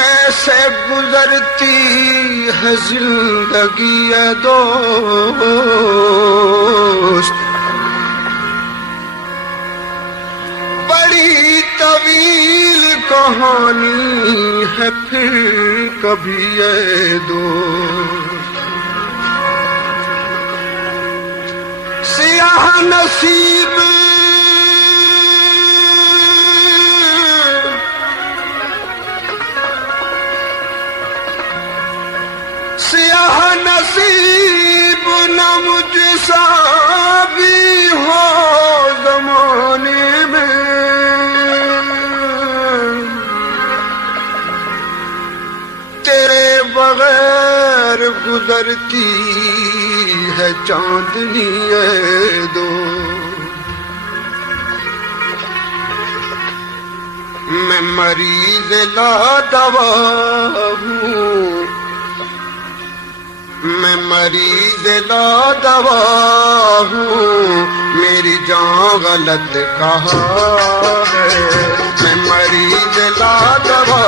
कैसे गुजरती है जिंदगी है दोस्त, बड़ी तवील कहानी है फिर कभी ये दोस्त। सियाह नसीब सियाह नसीब न मुझसा भी हो ज़माने में, तेरे बगैर गुजरती है चांदनी ये दो। मैं मरीज लादवा हूँ, मैं मरीज लादवा हूँ, मेरी जान गलत कहा है। मैं मरीज लादवा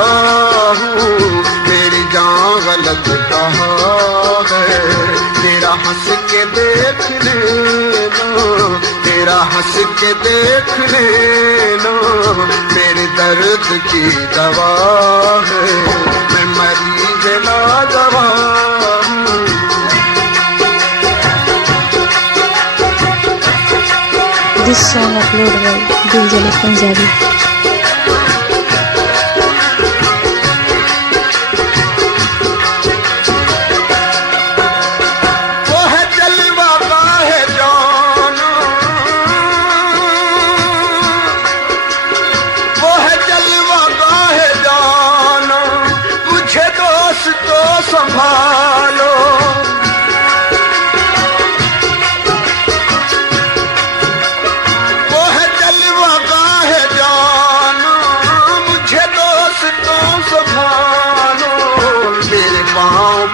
हूँ, मेरी जान गलत कहा है। तेरा हंस के देख लेना, तेरा हंस के देख लेना, मेरे दर्द की दवा है। मैं मरीज लादवा हूँ। This song uploaded by Diljal Punjabi. वो है जलवा का है जाना, वो है जलवा का है जाना, मुझे दोस्तों संभालो।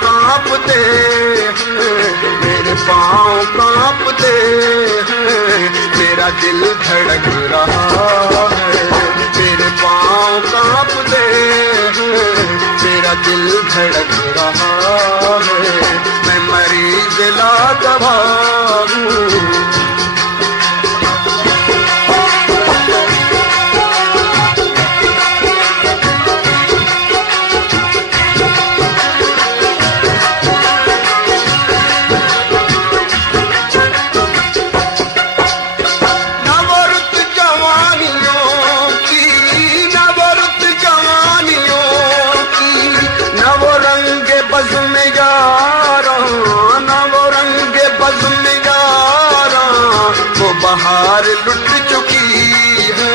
कांपते हैं मेरे पाँव कांपते हैं, मेरा दिल धड़क रहा है। मेरे पाँव कांपते हैं, मेरा दिल धड़क रहा है। मैं मरीज लादवा हूँ। बहार लुट चुकी है,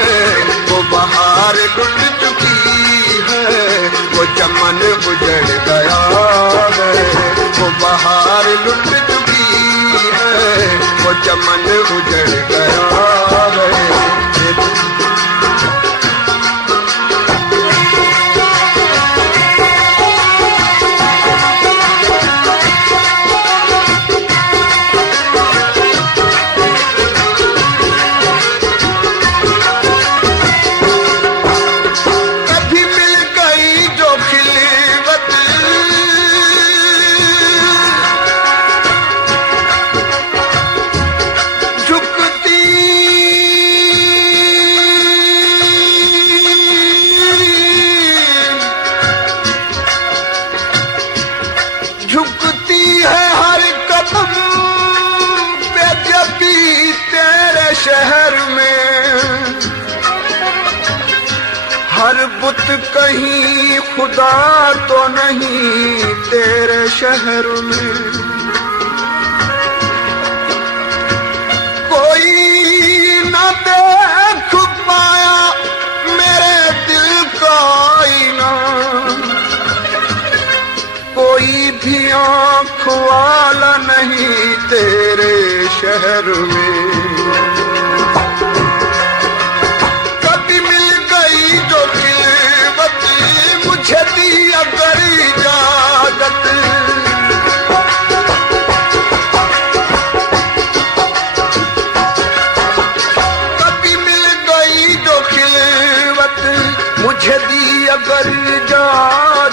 वो बहार लुट चुकी है, वो चमन उजड़ गया है। वो बहार लुट चुकी है, वो चमन उजड़ गया है। झुकती है हर कदम पे जब भी तेरे शहर में, हर बुत कहीं खुदा तो नहीं तेरे शहर में। कोई न देख पाया मेरे दिल का आईना, कोई भी आँख वाला नहीं तेरे शहर में। कभी मिल गई जो खिलवत मुझे दी अगर इजाजत, कभी मिल गई जो खिलवत मुझे दी अगर इजाजत,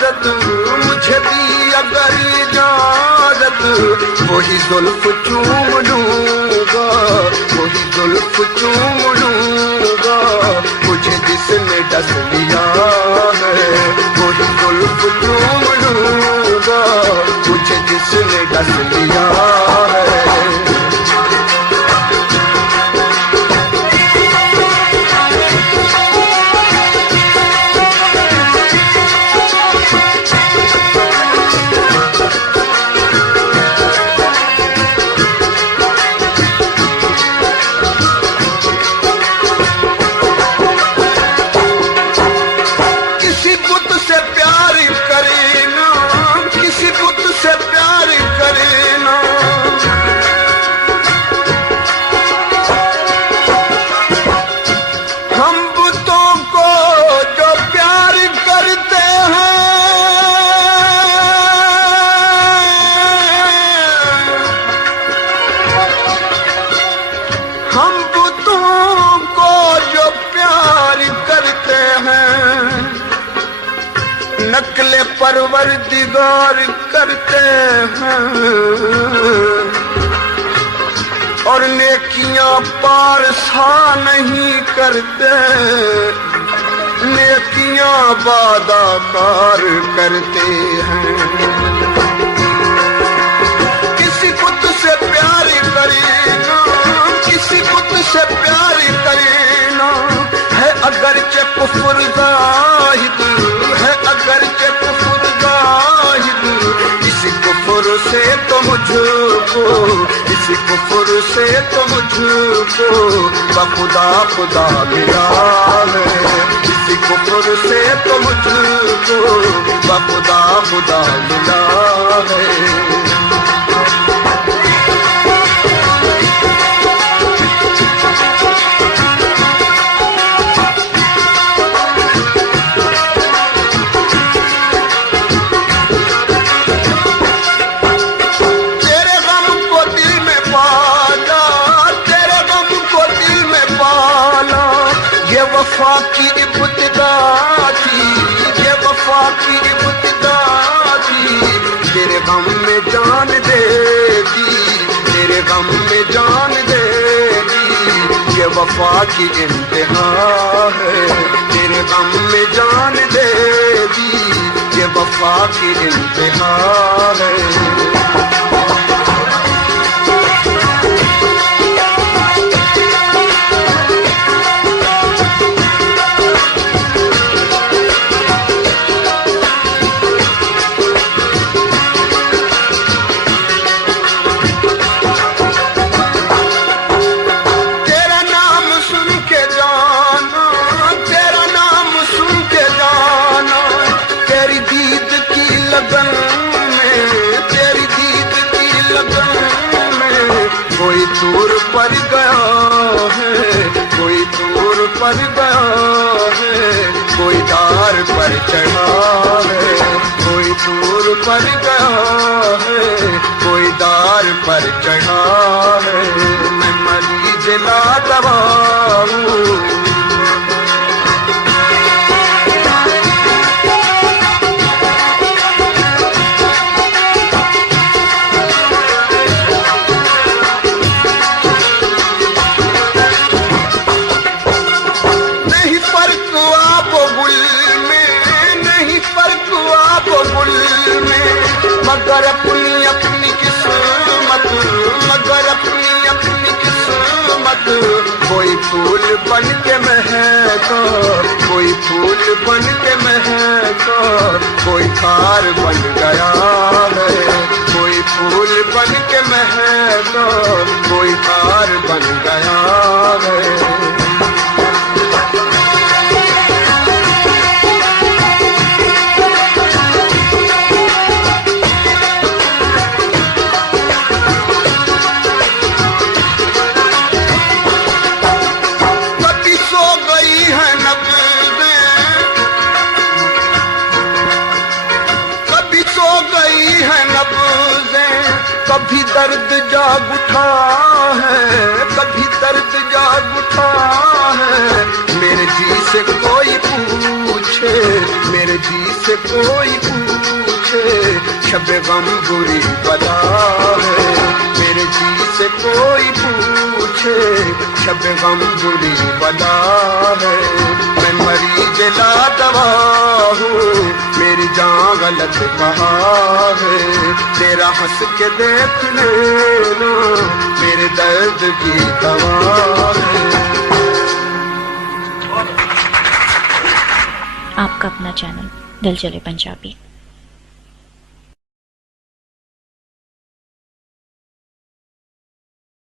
वही जुल्फ चूम लूंगा, वही जुल्फ चूम लूंगा मुझे जिसने डस लिया है। वही जुल्फ चूम लूंगा मुझे जिसने डस लिया है। हम बुतों को जो प्यार करते हैं नक्ले परवरदिगार करते हैं और नेकियां पारसा नहीं करते, नेकियां वादाकार करते हैं। किसी बुत से प्यार करेना, किसी बुत से प्यार करेना है अगरचे कुफ्र जाहिद, है अगरचे कुफ्र जाहिद। इसी कुफ्र से तो मुझको, इसी कुफ्र से तो मुझको बखुदा खुदा मिला है। इसी कुफ्र से तो मुझको बखुदा खुदा मिला है। वफा की इब्तिदा थी, ये वफा की इब्तिदा थी। तेरे गम में जान देगी, तेरे गम में जान देगी। ये वफा की इंतहा है, तेरे गम में जान देगी। ये वफा की इंतहा है। कोई दूर पर गया है, कोई दूर पर गया है, कोई दार पर चढ़ा है। कोई दूर पर गया है, कोई दार पर चढ़ा है। मैं मरीज लाडवा हूँ, मगर अपनी अपनी किस्मत, मगर अपनी अपनी किस्मत। कोई फूल बन के महका, कोई फूल बन के महका, कोई खार बन गया है। कोई फूल बन के महका, कोई खार बन गया है। कभी दर्द जाग उठा है, कभी दर्द जाग उठा है। मेरे जी से कोई पूछे, मेरे जी से कोई पूछे शब गम बुरी बला है। मेरे जी से कोई पूछे शब गम बुरी बला है। मैं मरीज ला दवा हूँ, मेरी जान गलत कहा है। तेरा हंस के देख लेना मेरे दर्द की दवा है। आपका अपना चैनल दिल चले पंजाबी।